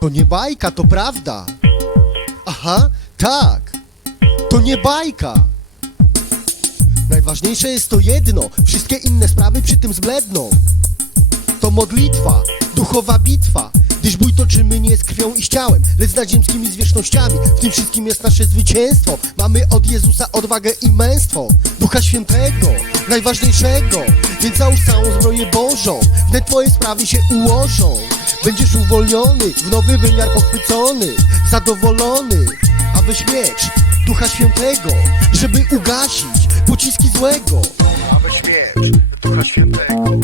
To nie bajka, to prawda. Aha, tak. To nie bajka. Najważniejsze jest to jedno, wszystkie inne sprawy przy tym zbledną. To modlitwa, duchowa bitwa, gdyż bój toczymy nie z krwią i z ciałem, lecz z nadziemskimi zwierzchnościami. W tym wszystkim jest nasze zwycięstwo. Mamy od Jezusa odwagę i męstwo, Ducha Świętego, najważniejszego. Więc załóż całą zbroję Bożą, wnet twoje sprawy się ułożą. Będziesz uwolniony, w nowy wymiar pochwycony, zadowolony, a weź Ducha Świętego, żeby ugasić pociski złego. Mamy śmierć Ducha Świętego,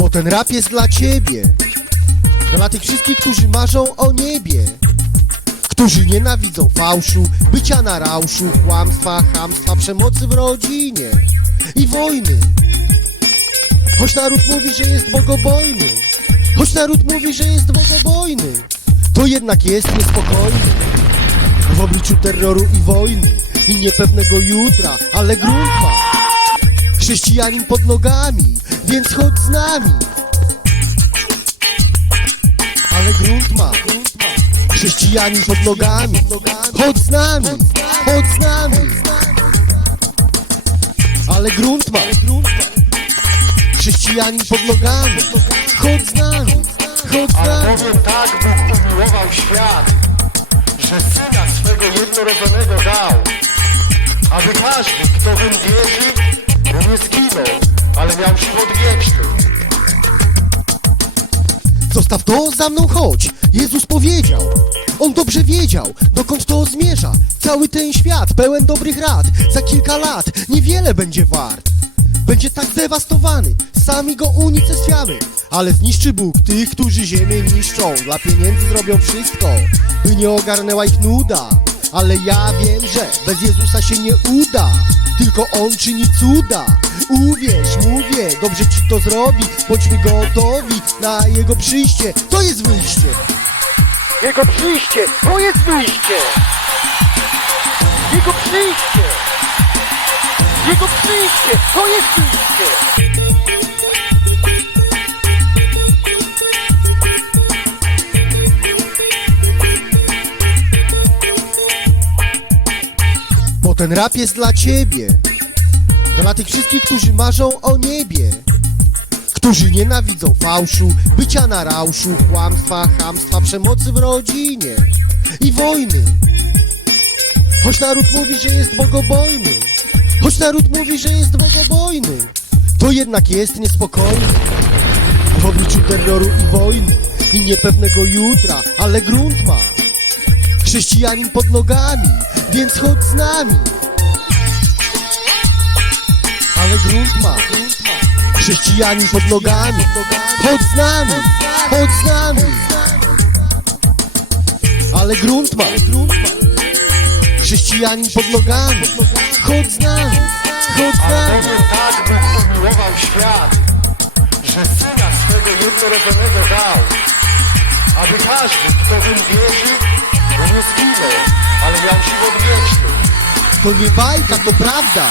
Bo ten rap jest dla ciebie. Dla tych wszystkich, którzy marzą o niebie. Którzy nienawidzą fałszu, bycia na rauszu Kłamstwa, chamstwa, przemocy w rodzinie I wojny. Choć naród mówi, że jest bogobojny. Choć naród mówi, że jest bogobojny To jednak jest niespokojny. W obliczu terroru i wojny I niepewnego jutra, ale grunt Chrześcijanin pod nogami, więc chodź z nami. Ale grunt ma, chrześcijanin pod nogami, chodź z nami, chodź z nami. Ale grunt ma, chrześcijanin pod nogami, chodź z nami, chodź z nami. powiem tak, Bóg umiłował świat, że Syna swego jednorodzonego dał, aby każdy, kto w nim wierzy, nie zginął, ale miał żywot wieczny. Zostaw to, za mną chodź. Jezus powiedział. On dobrze wiedział, dokąd to zmierza. Cały ten świat pełen dobrych rad. Za kilka lat niewiele będzie wart. Będzie tak zdewastowany, sami go unicestwiamy. Ale zniszczy Bóg tych, którzy ziemię niszczą. Dla pieniędzy zrobią wszystko, by nie ogarnęła ich nuda. Ale ja wiem, że bez Jezusa się nie uda. Tylko On czyni cuda. Uwierz, mówię, dobrze ci to zrobi. Bądźmy gotowi na Jego przyjście. To jest wyjście. Jego przyjście, to jest wyjście! Jego przyjście! Jego przyjście, to jest wyjście! Bo ten rap jest dla ciebie. Dla tych wszystkich, którzy marzą o niebie. Którzy nienawidzą fałszu, bycia na rauszu, kłamstwa, chamstwa, przemocy w rodzinie i wojny. Choć naród mówi, że jest bogobojny, choć naród mówi, że jest bogobojny, to jednak jest niespokojny. W obliczu terroru i wojny i niepewnego jutra, ale grunt ma. Chrześcijanin pod nogami, więc chodź z nami. Ale grunt ma. Chrześcijanin pod nogami, chodź z nami, chodź z nami. Ale grunt ma. Chrześcijanin pod nogami, chodź z nami, chodź z nami. tak, Bóg umiłował świat, że Syna swego jednorodzonego dał, aby każdy, kto w nim wierzy, nie zginął, ale miał żywot wieczny. To nie bajka, to prawda.